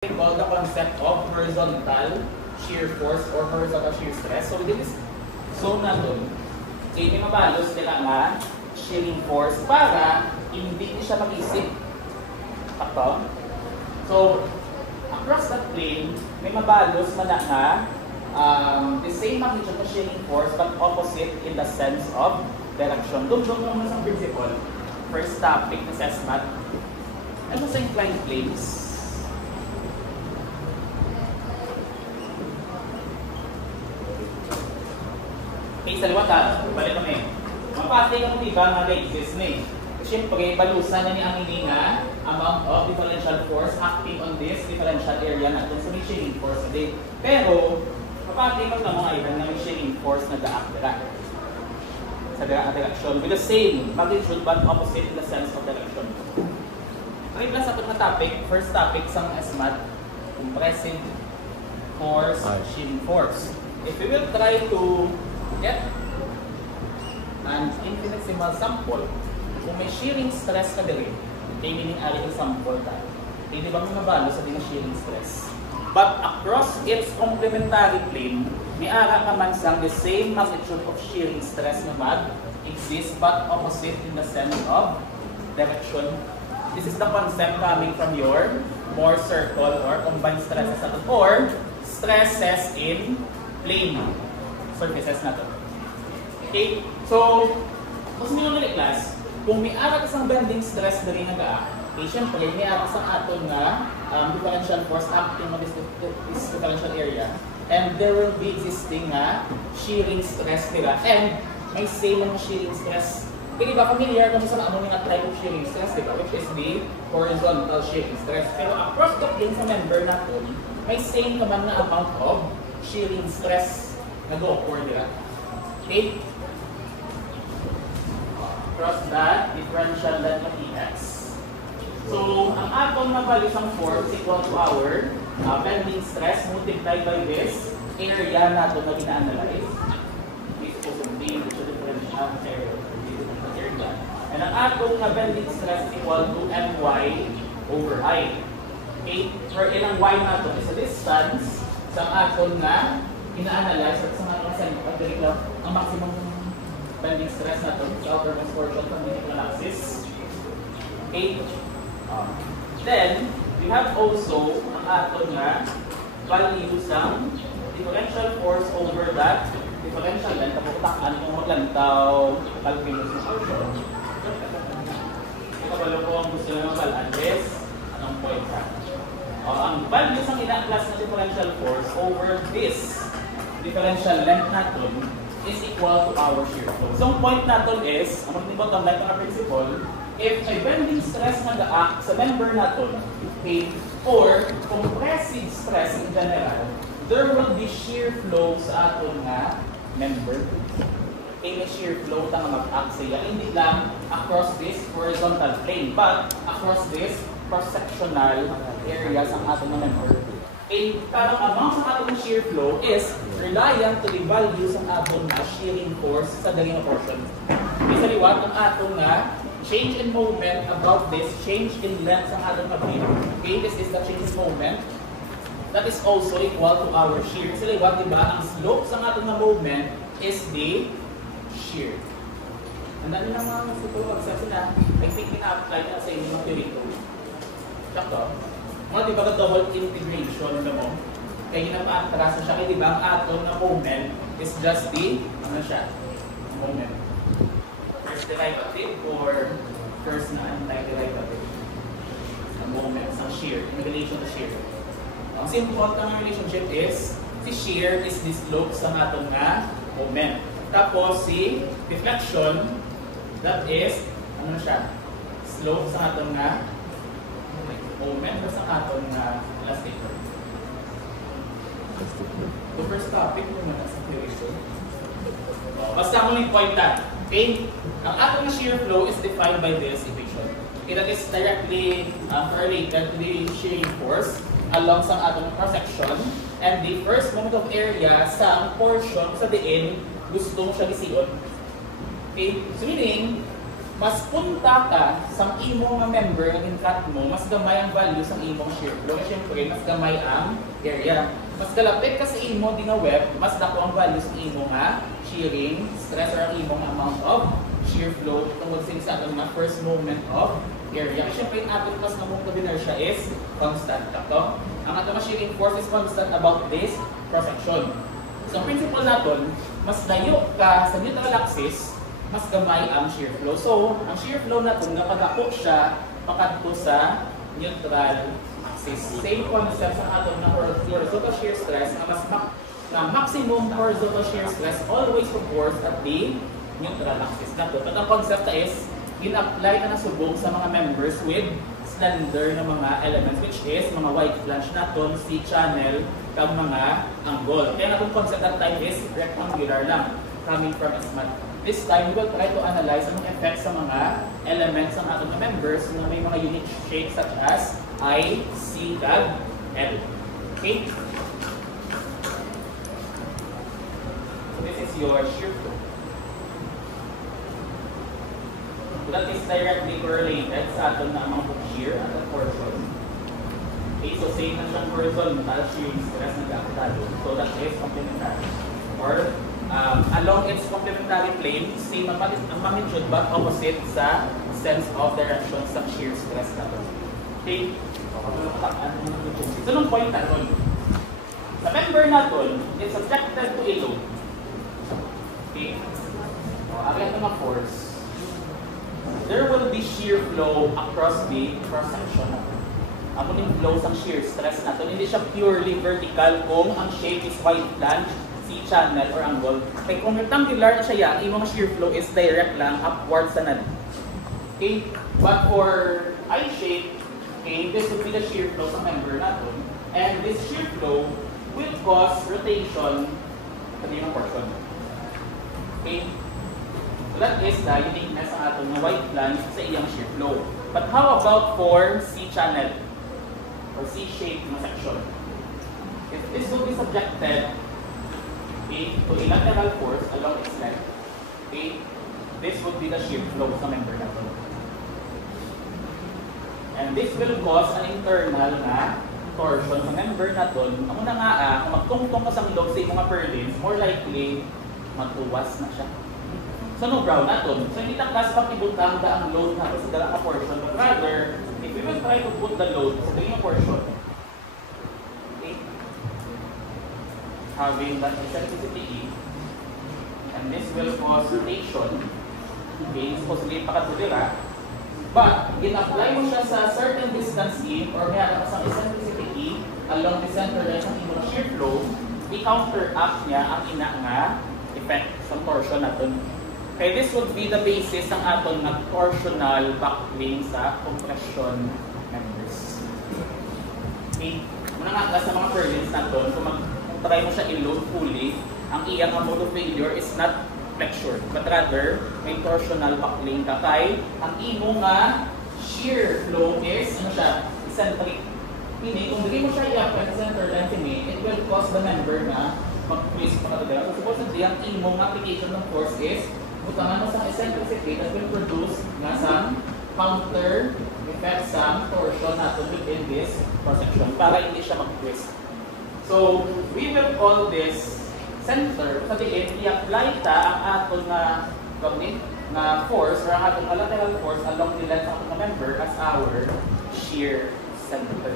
About the concept of horizontal shear force or horizontal shear stress. So within this zone na doon, may mabalos nila nga shearing force para hindi siya mag-isip. Ito. So, across that plane, may mabalos na nga the same magnitude of shearing force but opposite in the sense of direction. Doon naman sa principle. First topic na SESMAT. Ano sa inclined planes? Okay, sa liwat ha, balik kami. Mapatay ka mo diba nga exist na eh. Siyempre, balusan na ni ang hininga amount of differential force acting on this differential area natin sa may shearing force din. Pero, mapatay mo na mga iban na may shearing force na daak-daak sa direction with the same magnitude but opposite in the sense of direction. Okay, plus sa itong topic, first topic sa SMAT, compressive force, shearing force. If we will try to get an infinitesimal sample, kung may shearing stress ka din, meaning ari yung sample ka, di ba may mabalo sa din shearing stress? But across its complementary plane, may ara ka man sang the same magnitude of shearing stress na mag-exist but opposite in the sense of direction. This is the concept coming from your Mohr circle or combined stresses or stresses in plane surfaces na to. Okay? So, kung may mga class, kung may ara kasang bending stress na rin naga, okay, syempre, may ara kasang aton na differential force acting on this differential area, and there will be existing na shearing stress nila, and may same na shearing stress. Kaya diba, familiar kami sa ano nga type of shearing stress, diba? Which is the horizontal shearing stress. Pero across the plane sa member natin, may same naman na amount of shearing stress nag-occur nila. Okay? Across that differential length of EX. So, ang atong na value ng force equal to our bending stress multiplied by this area natin na gina-analyze. This is supposed to be the differential area. And ang atong na bending stress equal to My over I. Okay? Wherein ang Y natin is a distance sa atong na ina-analyze at sa mga center ang maximum bending stress na ito sa outermost portion ng vertical axis. Okay. Then, we have also ang aton na values ng differential force over that differential length. Kaputakan kung maglantaw calculus na portion. Kapalo po ang gusto na mabalaan is anong point ha? Ang values ng ina-class na differential force over this differential length natin is equal to our shear flow. So, ang point natin is, ang mag-bottom line ng principle, if may bending stress nag-act sa member natin, okay, or compressive stress in general, there will be shear flow sa aton na member. Okay, may shear flow na mag-act siya, hindi lang across this horizontal plane, but across this cross-sectional area sa aton na member. Okay, parang amount sa aton shear flow is reliant to the values ng aton na shearing force sa daling portion. Sa liwat, ang aton na change in moment about this change in length ng aton na plane. Okay, this is the change in moment. That is also equal to our shear. Sa liwat, diba, ang slope sa aton na moment is the shear. Ang dami ng mga concept na I think ina-apply na sa inyong theory ko. Check to. Mga diba ka double integration na mo? Kaya ginapaatrasan siya. Kaya diba ang atom na moment is just the, ano siya? Moment. First derivative or first na anti-derivative? Ang moment sa shear, in relation to shear. Ang simple ng relationship is, si shear is the slope sa atom na moment. Tapos si deflection, that is, ano siya? Slope sa atom na moment sa aton na elastic curve. The first topic naman sa theory. Basta mo yung point that. Okay? Ang aton na shear flow is defined by this equation. Okay, that is directly correlated to the shearing force along sa aton cross-section and the first moment of area sa portion sa diin gustong siya gisiyon. Okay? So meaning, mas punta ka sa imong member nga in-cut mo, mas gamay ang value sa imong shear flow. Siyempre, mas gamay ang area. Mas kalapit ka sa imo di nga web, mas dako ang value sa imo nga shearing stress or ang imong amount of shear flow tungod sa atong nga first moment of area. Siyempre, ang atong mas namong ko inertia is constant. Kato? Ang atong shearing force is constant about this cross-section. So, ang principle naton, mas layo ka sa neutral axis, mas gamay ang shear flow. So, ang shear flow natin, nakadako siya pakadto sa neutral axis. Same concept sa atom na horizontal shear stress na maximum horizontal shear stress always occurs at the neutral axis. At ang concept is, in-apply na nasubog sa mga members with slender na mga elements, which is mga wide flange naton, C-channel, kag mga angle. Kaya natong concept at time is rectangular lang, coming from SMAT. This time, we will try to analyze ang effects sa mga elements ng ating members na may mga unique shapes such as I, C, and L. Okay? So this is your shear flow. So that is directly correlated sa ating na amount of shear at the torsion. Okay, so same na siyang horizontal shearing stress na gakatalo. So that is complementary. Or along its complementary plane, same ang magnitude but opposite sa sense of direction sa shear stress natin. Okay? So, nung point natin, sa member natin, it's subjected to a load. Okay? Again, ito force. There will be shear flow across the cross-section natin. Ang muling flow sa shear stress natin, hindi siya purely vertical kung ang shape is wide flange, C-channel or angle. Kaya kung rectangular na siya, yung mga shear flow is direct lang upwards sa nad. Okay? But for I shape, okay, this would be the shear flow sa member natin. And this shear flow will cause rotation sa iyong portion. Okay? So that is the uniqueness ng ating wide flange sa iyong shear flow. But how about for C-channel or C-shape na section? If this will be subjected to a lateral force along its length, okay, this would be the shear flow sa member natin. And this will cause an internal na torsion sa member natin. Ang una nga, kung magtungtong ka sa load sa mga purlins, more likely, matuwas na siya. So, no brow natin. So, hindi takas pakibutang ang load natin sa dalang portion. But rather, if we will try to put the load sa dalang portion, having that eccentricity E, and this will cause rotation, okay, supposedly pakatulira, but in-apply mo siya sa certain distance E, or may alam sa eccentricity E, along the center line ng imong shear flow, i-counteract niya ang ina nga effect sa torsion natin. Okay, this would be the basis ng aton na torsional backwing sa compression members. Okay, muna nga sa mga purlins natin, kung try mo siya i-load fully, ang iyang mode of failure is not flexure, but rather may torsional buckling ka kay ang imo nga shear flow is ano siya, eccentric. Meaning, kung hindi mo siya i-apply sa center line, it will cause the member na mag-twist pa katulad. So supposedly, ang imo nga application ng force is butangan mo sa eccentricity that will produce nga some counter effect sa torsion natin within this cross-section para hindi siya mag-twist. So, we will call this center, sabihin, i-apply ta ang aton na force or ang aton lateral force along the length of the member as our shear center.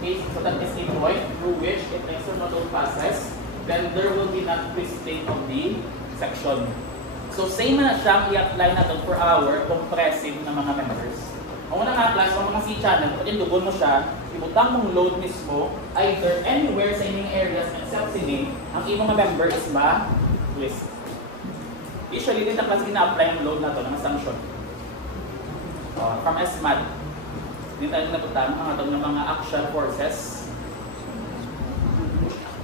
Okay, so that is a point through which if the external load passes, then there will be not twisting of the section. So, same na siyang i-apply natin for our compressive na mga members. Ang una nga class, ang mga C-channel, kapag indugon mo siya, ibutang mong load mismo, either anywhere sa inyong areas except sini, ang imong member is ma-twist. Usually, dito class ina-apply ang load na ito ng assumption. From SMAT, dito tayo naputang ang atong ng mga axial forces.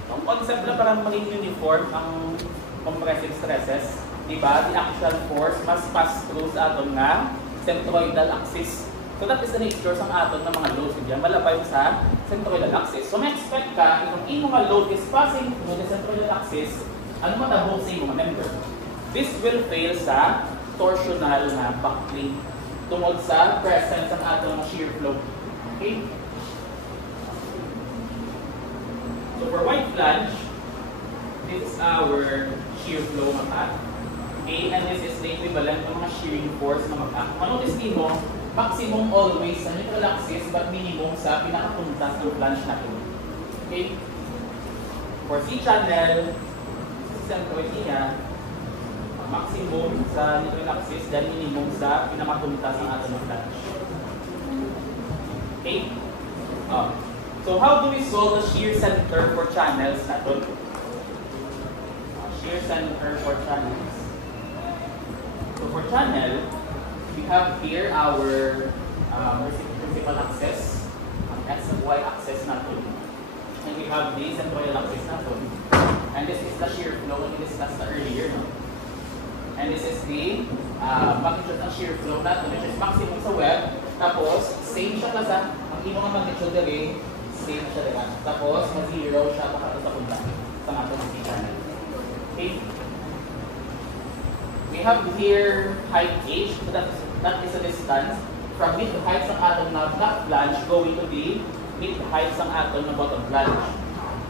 Ang concept na parang maging uniform ang compressive stresses. Diba? The axial force must pass through sa atong nga centroidal axis. So that is the nature sa aton ng mga loads. Diyan malabay sa centroidal axis. So ma-expect ka, kung imo nga load is passing through the centroidal axis, ano matabog sa imo nga member? This will fail sa torsional na buckling tungod sa presence ng atong shear flow. Okay? So for wide flange, this is our shear flow mapa. Okay, and this is the equivalent ng mga shearing force na mapa. Manotice mo, maximum always sa neutral axis but minimum sa pinakapuntas ng flange natin. Okay? For C-channel, centroid niya, maximum sa neutral axis dan minimum sa pinakapuntas ng atong flange. Okay? So how do we solve the shear center for channels natin? Shear center for channels. So for channel, we have here our principal axis, X and Y axis natin. And we have the centroidal axis natin. And this is the shear flow we discussed earlier. No? And this is the magnitude ng shear flow natin, which is maximum sa web. Tapos, same siya sa ang imong magnitude dali, same siya rin. Tapos, ma-zero siya pagkatapos sa punta sa atong C-channel. Okay? We have here height h, so that is the distance from mid height ng atom na top flange going to the mid height ng atom na bottom flange.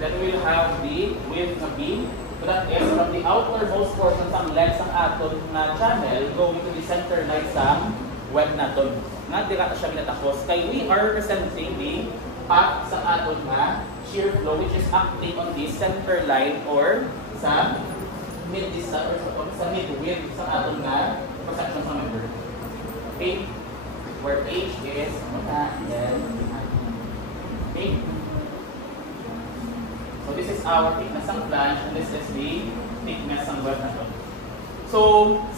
Then we will have the width na b, so that is from the outermost portion ng length ng atom na channel going to the center line sa web natin. Nga dira ta siya ginatapos kay we are representing the path sa atom na shear flow which is acting on the center line or sa mid-distance or sa mid-width sa atom na cross-section sa member. Okay? Where h is mata and okay? So this is our thickness ng flange and this is the thickness ng web natin. So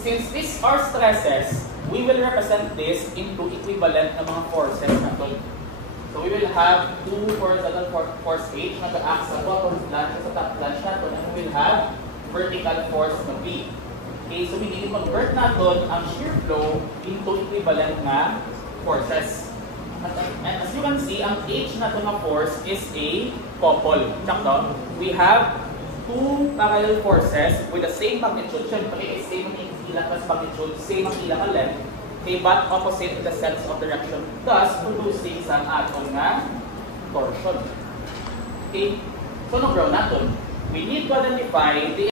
since these are stresses, we will represent this into equivalent na mga forces natin. So we will have two horizontal force H na ga-act sa bottom flange sa top flange natin and we will have vertical force na B. Okay, so we need to convert natin ang shear flow into equivalent na forces. And as you can see, ang H natin na force is a couple. Sakto? We have two parallel forces with the same magnitude. Siyempre, same ang ilang mas magnitude, same ang ilang length, okay, but opposite in the sense of direction, thus producing some atom na torsion. Okay? So, no ground natin. We need to identify the